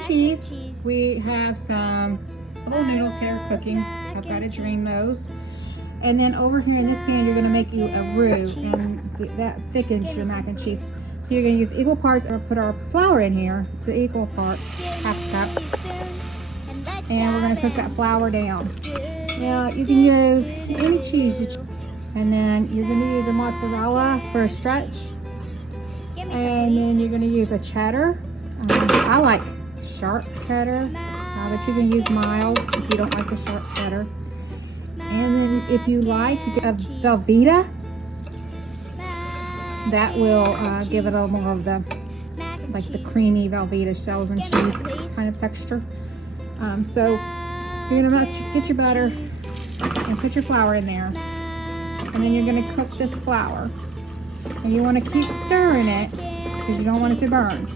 and cheese. We have some little noodles here cooking. I've got to drain those. And then over here in this pan, you're going to make you a roux, and that thickens your mac and cheese. So you're going to use equal parts, or put our flour in here, the equal parts, half a cup. And we're going to cook that flour down. Now you can use any cheese. And then you're going to use a mozzarella for a stretch. And then you're going to use a cheddar. I like sharp cheddar, but you can use mild if you don't like the sharp cheddar. And then if you like, you get a Velveeta. That will give it a little more of the, like the creamy Velveeta shells and cheese kind of texture. So you're gonna get your butter and put your flour in there. And then you're gonna cook this flour. And you wanna keep stirring it because you don't want it to burn.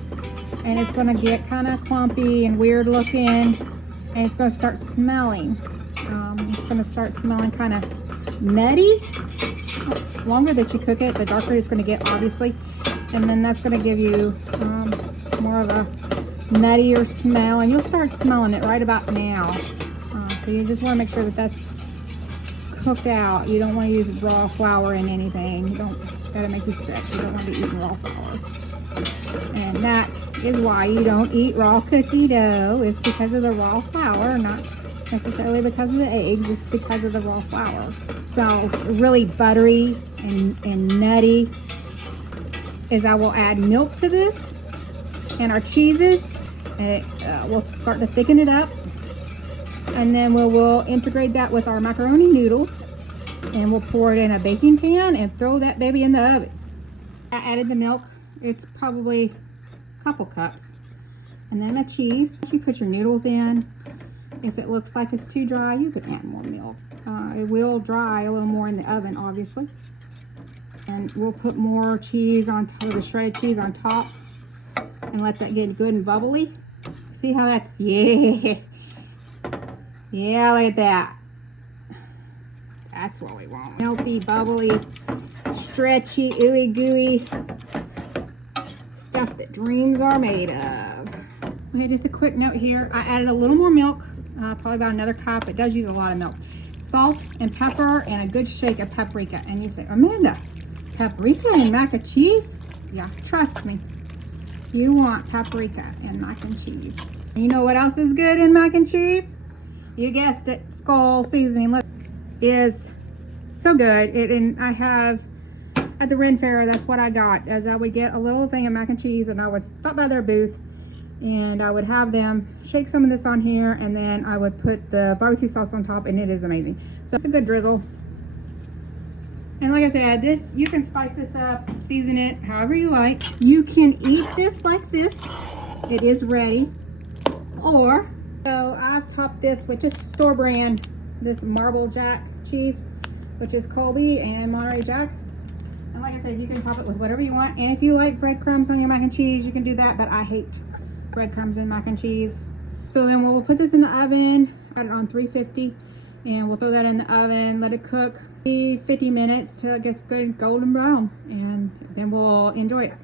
And it's gonna get kind of clumpy and weird looking. And it's gonna start smelling. It's going to start smelling kind of nutty. The longer that you cook it, the darker it's going to get, obviously. And then that's going to give you more of a nuttier smell. And you'll start smelling it right about now. So you just want to make sure that that's cooked out. You don't want to use raw flour in anything. You don't, that'll make you sick. You don't want to be eating raw flour. And that is why you don't eat raw cookie dough. It's because of the raw flour, not necessarily because of the eggs, it's because of the raw flour. It smells really buttery and nutty. As I will add milk to this and our cheeses, and we'll start to thicken it up. And then we'll integrate that with our macaroni noodles, and we'll pour it in a baking pan and throw that baby in the oven. I added the milk. It's probably a couple cups. And then the cheese. You put your noodles in. If it looks like it's too dry, you can add more milk. It will dry a little more in the oven, obviously. And we'll put more cheese on top, the shredded cheese on top, and let that get good and bubbly. See how that's, yeah. Yeah, look at that. That's what we want. Melty, bubbly, stretchy, ooey gooey stuff that dreams are made of. Okay, just a quick note here. I added a little more milk. Probably about another cup. It does use a lot of milk. Salt and pepper and a good shake of paprika. And you say, Amanda, paprika and mac and cheese? Yeah, trust me. You want paprika and mac and cheese. You know what else is good in mac and cheese? You guessed it, Skal seasoning is so good. And I have at the Ren Fair, that's what I got. As I would get a little thing of mac and cheese, and I would stop by their booth. And I would have them shake some of this on here, and then I would put the barbecue sauce on top, and it is amazing. So it's a good drizzle. And like I said, this, you can spice this up, season it however you like. You can eat this like this. It is ready. Or, so I've topped this with just store brand, this Marble Jack cheese, which is Colby and Monterey Jack. And like I said, you can top it with whatever you want. And if you like breadcrumbs on your mac and cheese, you can do that, but I hate breadcrumbs and mac and cheese. So then we'll put this in the oven, put it on 350, and we'll throw that in the oven, let it cook 50 minutes till it gets good golden brown, and then we'll enjoy it.